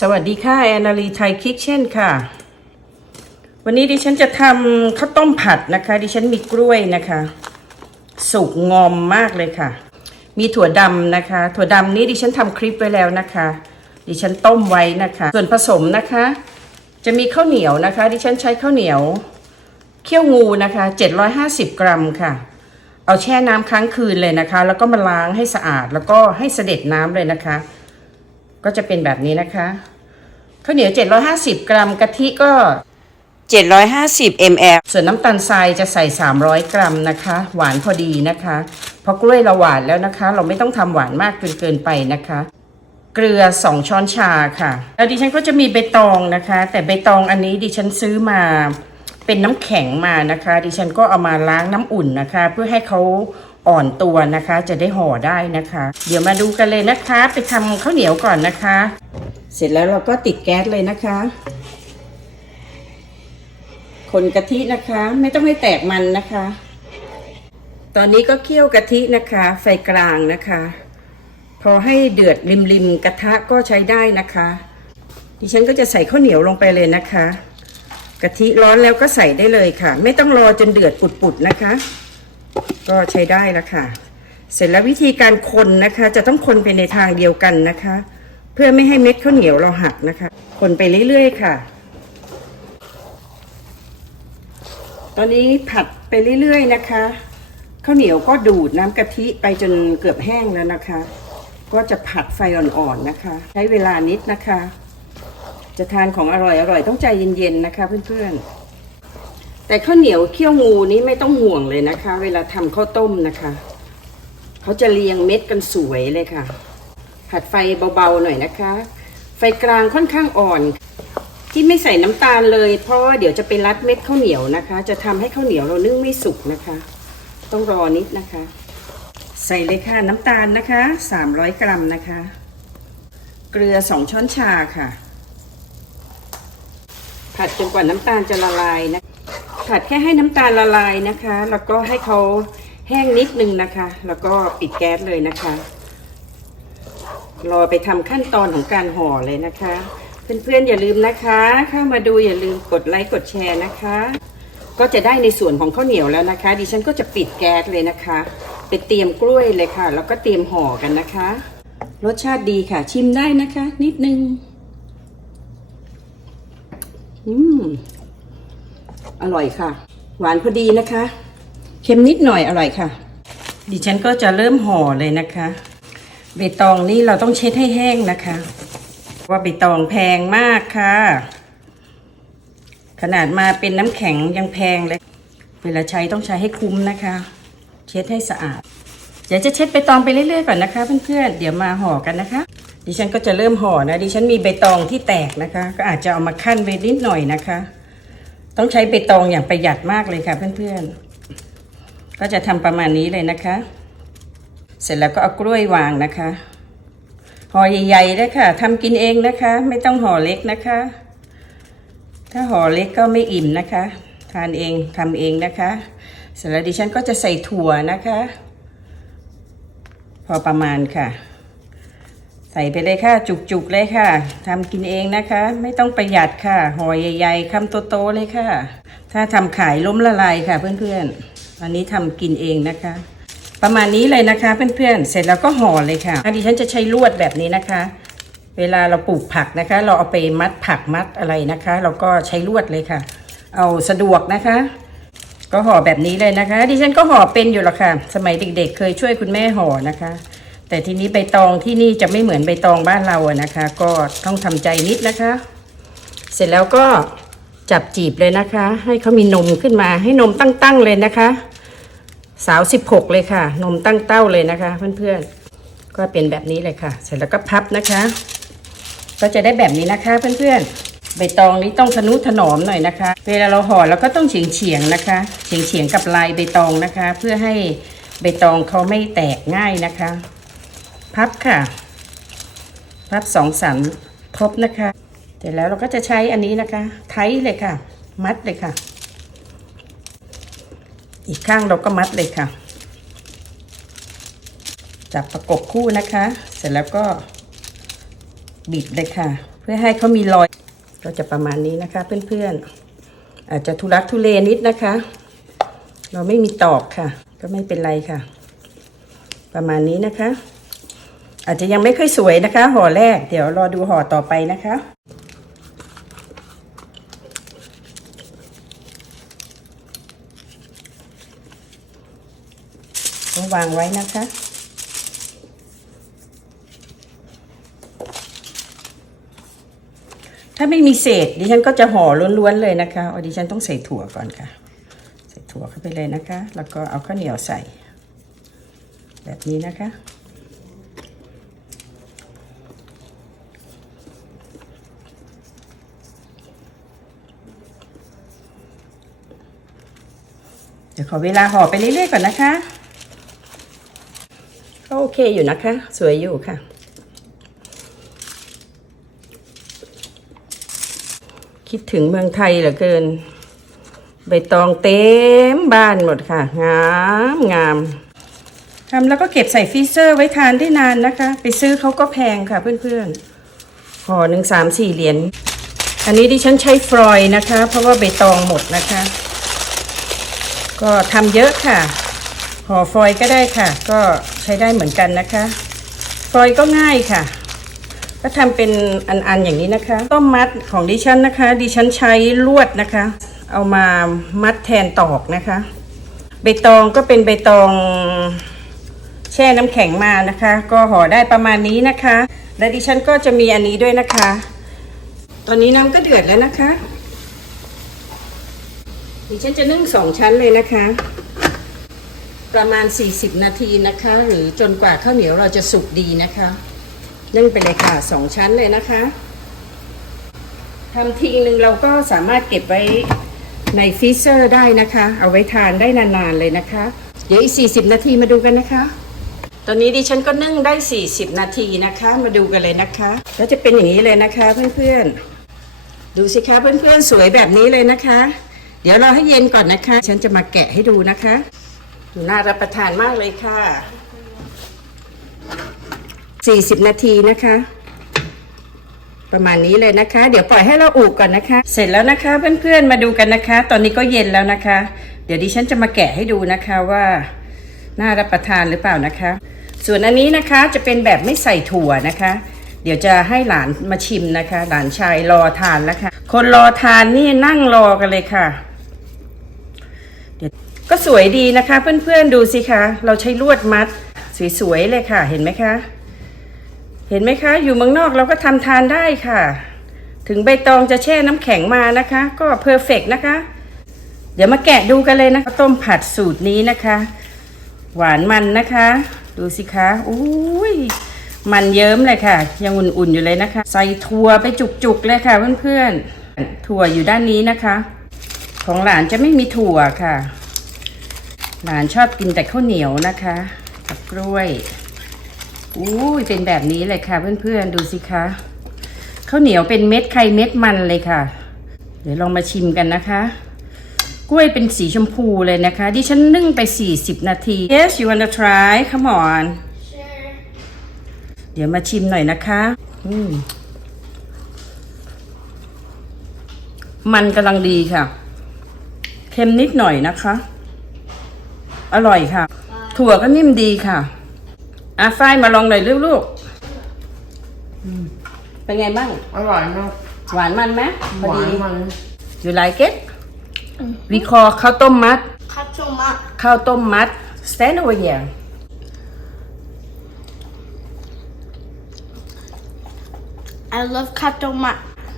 สวัสดีค่ะ แอนนาลีไทยคิกเช่นค่ะ วันนี้ดิฉันจะทำข้าวต้มผัดนะคะ ดิฉันมีกล้วยนะคะ สุกงอมมากเลยค่ะ มีถั่วดำนะคะ ถั่วดำนี้ดิฉันทำคลิปไว้แล้วนะคะ ดิฉันต้มไว้นะคะ ส่วนผสมนะคะ จะมีข้าวเหนียวนะคะ ดิฉันใช้ข้าวเหนียวเคี่ยวงูนะคะ 750 กรัมค่ะ เอาแช่น้ำค้างคืนเลยนะคะ แล้วก็มาล้างให้สะอาดแล้วก็ให้เสด็จน้ำเลยนะคะ ก็จะเป็นแบบนี้นะคะข้าวเหนียว 750 กรัมกะทิก็ 750 ml ส่วนน้ำตาลทรายจะใส่ 300 กรัมนะคะ หวานพอดีนะคะเพราะกล้วยเราหวานแล้วนะคะ เราไม่ต้องทำหวานมากจนเกินไปนะคะ เกลือ 2 ช้อนชาค่ะ แล้วดิฉันก็จะมีใบตองนะคะ แต่ใบตองอันนี้ดิฉันซื้อมาเป็นน้ำแข็งมานะคะ ดิฉันก็เอามาล้างน้ำอุ่นนะคะ เพื่อให้เขา อ่อนตัวนะคะ จะได้ห่อได้นะคะ เดี๋ยวมาดูกันเลยนะคะ ไปทำข้าวเหนียวก่อนนะคะ เสร็จแล้วเราก็ติดแก๊สเลยนะคะ คนกะทินะคะ ไม่ต้องให้แตกมันนะคะ ตอนนี้ก็เคี่ยวกะทินะคะ ไฟกลางนะคะ พอให้เดือดริมริมๆกระทะก็ใช้ได้นะคะ ดิฉันก็จะใส่ข้าวเหนียวลงไปเลยนะคะ กะทิร้อนแล้วก็ใส่ได้เลยค่ะ ไม่ต้องรอจนเดือดปุดๆนะคะ ก็ใช้ได้แล้วค่ะ เสร็จแล้ววิธีการคนนะคะ จะต้องคนไปในทางเดียวกันนะคะ เพื่อไม่ให้เม็ดข้าวเหนียวเราหักนะคะ คนไปเรื่อยๆค่ะ ตอนนี้ผัดไปเรื่อยๆนะคะข้าวเหนียวก็ดูดน้ำกะทิไปจนเกือบแห้งแล้วนะคะ ก็จะผัดไฟอ่อนๆนะคะ ใช้เวลานิดนะคะ จะทานของอร่อยๆต้องใจเย็นๆนะคะเพื่อนๆ แต่ข้าวเหนียวเคี่ยวงูนี้ไม่ต้องห่วงเลยนะคะ เวลาทำข้าวต้มนะคะ เขาจะเรียงเม็ดกันสวยเลยค่ะ ผัดไฟเบาๆหน่อยนะคะ ไฟกลางค่อนข้างอ่อน ที่ไม่ใส่น้ำตาลเลย เพราะว่าเดี๋ยวจะไปรัดเม็ดข้าวเหนียวนะคะ จะทำให้ข้าวเหนียวเรานึ่งไม่สุกนะคะ ต้องรอนิดนะคะ ใส่เลยค่ะน้ำตาลนะคะ 300 กรัมนะคะ เกลือ 2 ช้อนชาค่ะ ผัดจนกว่าน้ำตาลจะละลายนะ ผัดแค่ให้น้ำตาลละลายนะคะ แล้วก็ให้เขาแห้งนิดนึงนะคะ แล้วก็ปิดแก๊สเลยนะคะ รอไปทำขั้นตอนของการห่อเลยนะคะเพื่อนๆอย่าลืมนะคะ เข้ามาดูอย่าลืมกดไลค์กดแชร์นะคะ ก็จะได้ในส่วนของข้าวเหนียวแล้วนะคะ ดิฉันก็จะปิดแก๊สเลยนะคะไปเตรียมกล้วยเลยค่ะ แล้วก็เตรียมห่อกันนะคะ รสชาติดีค่ะ ชิมได้นะคะ นิดนึง อืม อร่อยค่ะ หวานพอดีนะคะ เค็มนิดหน่อยอร่อยค่ะ ดิฉันก็จะเริ่มห่อเลยนะคะใบตองนี่เราต้องเช็ดให้แห้งนะคะ ว่าใบตองแพงมากค่ะ ขนาดมาเป็นน้ำแข็งยังแพงเลย เวลาใช้ต้องใช้ให้คุ้มนะคะ เช็ดให้สะอาด เดี๋ยวจะเช็ดใบตองไปเรื่อยๆก่อนนะคะ เพื่อนๆเดี๋ยวมาห่อกันนะคะ ดิฉันก็จะเริ่มห่อนะ ดิฉันมีใบตองที่แตกนะคะ ก็อาจจะเอามาขั้นไว้นิดหน่อยนะคะ ต้องใช้ใบตองอย่างประหยัดมากเลยค่ะเพื่อนๆ ก็จะทำประมาณนี้เลยนะคะ เสร็จแล้วก็เอากล้วยวางนะคะห่อใหญ่ๆเลยค่ะทำกินเองนะคะ ไม่ต้องห่อเล็กนะคะ ถ้าห่อเล็กก็ไม่อิ่มนะคะ ทานเองทำเองนะคะ เสร็จแล้วดิฉันก็จะใส่ถั่วนะคะ พอประมาณค่ะ ใส่ไปเลยค่ะ จุกๆเลยค่ะทำกินเองนะคะ ไม่ต้องประหยัดค่ะห่อใหญ่ๆคำโตๆเลยค่ะ ถ้าทำขายล้มละลายค่ะ เพื่อนๆอันนี้ทำกินเองนะคะ ประมาณนี้เลยนะคะ เพื่อนๆ เสร็จแล้วก็ห่อเลยค่ะอันดิฉันจะใช้ลวดแบบนี้นะคะ เวลาเราปลูกผักนะคะ เราเอาไปมัดผักมัดอะไรนะคะ เราก็ใช้ลวดเลยค่ะ เอาสะดวกนะคะก็ห่อแบบนี้เลยนะคะ ดิฉันก็ห่อเป็นอยู่หรอกค่ะ สมัยเด็กๆ เคยช่วยคุณแม่ห่อนะคะ แต่ทีนี้ใบตองที่นี่จะไม่เหมือนใบตองบ้านเราอะนะคะ ก็ต้องทำใจนิดนะคะ เสร็จแล้วก็จับจีบเลยนะคะ ให้เขามีนมขึ้นมา ให้นมตั้งๆเลยนะคะ สาวสิบหกเลยค่ะ นมตั้งเต้าเลยนะคะ เพื่อนๆ ก็เป็นแบบนี้เลยค่ะ เสร็จแล้วก็พับนะคะ ก็จะได้แบบนี้นะคะเพื่อนๆ ใบตองนี้ต้องทนุถนอมหน่อยนะคะ เวลาเราห่อเราก็ต้องเฉียงเฉียงนะคะเฉียงเฉียงกับลายใบตองนะคะ เพื่อให้ใบตองเขาไม่แตกง่ายนะคะ พับค่ะ พับสองสันทบนะคะ เสร็จแล้วเราก็จะใช้อันนี้นะคะ ไทยเลยค่ะ มัดเลยค่ะ อีกข้างเราก็มัดเลยค่ะ จับประกบคู่นะคะ เสร็จแล้วก็บิดเลยค่ะ เพื่อให้เขามีรอยก็จะประมาณนี้นะคะ เพื่อนๆ อาจจะทุลักทุเลนิดนะคะ เราไม่มีตอกค่ะ ก็ไม่เป็นไรค่ะ ประมาณนี้นะคะ อาจจะยังไม่ค่อยสวยนะคะ ห่อแรก เดี๋ยวรอดูห่อต่อไปนะคะ ก็วางไว้นะคะ ถ้าไม่มีเศษดิฉันก็จะห่อล้วนๆเลยนะคะอดิฉันต้องใส่ถั่วก่อนค่ะ ใส่ถั่วเข้าไปเลยนะคะ แล้วก็เอาข้าวเหนียวใส่ แบบนี้นะคะ เดี๋ยวขอเวลาห่อไปเรื่อยๆก่อนนะคะก็โอเคอยู่นะคะ สวยอยู่ค่ะ คิดถึงเมืองไทยเหลือเกิน ใบตองเต็มบ้านหมดค่ะ งามงามทำแล้วก็เก็บใส่ฟรีเซอร์ไว้ทานได้นานนะคะ ไปซื้อเขาก็แพงค่ะเพื่อนๆห่อหนึ่งสามสี่เหรียญอันนี้ดิฉันใช้ฟรอยล์นะคะ เพราะว่าใบตองหมดนะคะ ก็ทำเยอะค่ะห่อฟอยก็ได้ค่ะ ก็ใช้ได้เหมือนกันนะคะ ฟอยก็ง่ายค่ะ ก็ทำเป็นอันๆอย่างนี้นะคะต้มมัดของดิฉันนะคะ ดิฉันใช้ลวดนะคะ เอามามัดแทนตอกนะคะ ใบตองก็เป็นใบตองแช่น้ำแข็งมานะคะ ก็ห่อได้ประมาณนี้นะคะ และดิฉันก็จะมีอันนี้ด้วยนะคะ ตอนนี้น้ำก็เดือดแล้วนะคะ ดิฉันจะนึ่งสองชั้นเลยนะคะ ประมาณ 40 นาทีนะคะ หรือจนกว่าข้าวเหนียวเราจะสุกดีนะคะ นึ่งไปเลยค่ะสองชั้นเลยนะคะทำทีหนึ่งเราก็สามารถเก็บไว้ในฟรีเซอร์ได้นะคะ เอาไว้ทานได้นานๆเลยนะคะ เดี๋ยวอีก 40 นาทีมาดูกันนะคะ ตอนนี้ดิฉันก็นึ่งได้ 40 นาทีนะคะ มาดูกันเลยนะคะ แล้วจะเป็นอย่างนี้เลยนะคะเพื่อนๆ ดูสิคะเพื่อนๆ สวยแบบนี้เลยนะคะ เดี๋ยวเราให้เย็นก่อนนะคะ ฉันจะมาแกะให้ดูนะคะดูน่ารับประทานมากเลยค่ะ 40 นาทีนะคะ ประมาณนี้เลยนะคะ เดี๋ยวปล่อยให้เราอุก่อนนะคะ เสร็จแล้วนะคะเพื่อนๆมาดูกันนะคะ ตอนนี้ก็เย็นแล้วนะคะ เดี๋ยวดิฉันจะมาแกะให้ดูนะคะว่าน่ารับประทานหรือเปล่านะคะ ส่วนอันนี้นะคะจะเป็นแบบไม่ใส่ถั่วนะคะ เดี๋ยวจะให้หลานมาชิมนะคะ หลานชายรอทานแล้วค่ะ คนรอทานนี่นั่งรอกันเลยค่ะ ก็สวยดีนะคะเพื่อนๆดูสิคะ เราใช้ลวดมัด สวยๆเลยค่ะ เห็นไหมคะ เห็นไหมคะ อยู่เมืองนอกเราก็ทำทานได้ค่ะ ถึงใบตองจะแช่น้ำแข็งมานะคะ ก็เพอร์เฟกนะคะ เดี๋ยวมาแกะดูกันเลยนะคะต้มผัดสูตรนี้นะคะ หวานมันนะคะ ดูสิคะอุ้ยมันเยิ้มเลยค่ะ ยังอุ่นๆอยู่เลยนะคะ ใส่ถั่วไปจุกๆเลยค่ะเพื่อนๆถั่วอยู่ด้านนี้นะคะ ของหลานจะไม่มีถั่วค่ะ หลานชอบกินแต่ข้าวเหนียวนะคะกับกล้วยอุ้ยเป็นแบบนี้เลยค่ะ เพื่อนๆดูสิคะข้าวเหนียวเป็นเม็ดไข่เม็ดมันเลยค่ะ เดี๋ยวลองมาชิมกันนะคะ กล้วยเป็นสีชมพูเลยนะคะ ดิฉันนึ่งไป 40 นาที Yes you wanna try come on เดี๋ยวมาชิมหน่อยนะคะอืมมันกำลังดีค่ะ เค็มนิดหน่อยนะคะ อร่อยค่ะ ถั่วก็นิ่มดีค่ะ อะฝ้ายมาลองหน่อยลูกๆอืมเป็นไงบ้าง อร่อยมาก หวานมันไหมพหอวาดี นมัน you like it we call ข้าวต้มมัด Katsuma. ข้าวต้มมัด stand over here I love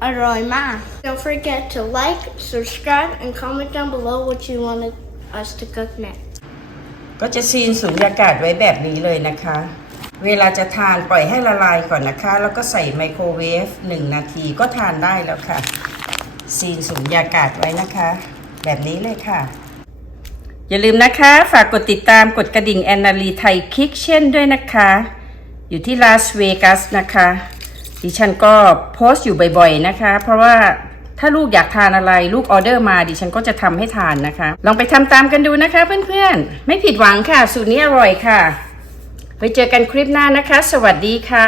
katoma. Aroima. Don't forget to like, subscribe, and comment down below what you wanted us to cook next. ก็จะซีนสูญญากาศไว้แบบนี้เลยนะคะ เวลาจะทานปล่อยให้ละลายก่อนนะคะ แล้วก็ใส่ไมโครเวฟ1นาทีก็ทานได้แล้วค่ะ ซีนสูญญากาศไว้นะคะ แบบนี้เลยค่ะอย่าลืมนะคะ ฝากกดติดตามกดกระดิ่งแอนนาลีไทยคิกเช่นด้วยนะคะ อยู่ที่ลาสเวกัสนะคะ ดิฉันก็โพสต์อยู่บ่อยๆนะคะ เพราะว่าถ้าลูกอยากทานอะไรลูกออเดอร์มาดิฉันก็จะทำให้ทานนะคะ ลองไปทำตามกันดูนะคะเพื่อนๆ ไม่ผิดหวังค่ะ สูตรนี้อร่อยค่ะ ไปเจอกันคลิปหน้านะคะ สวัสดีค่ะ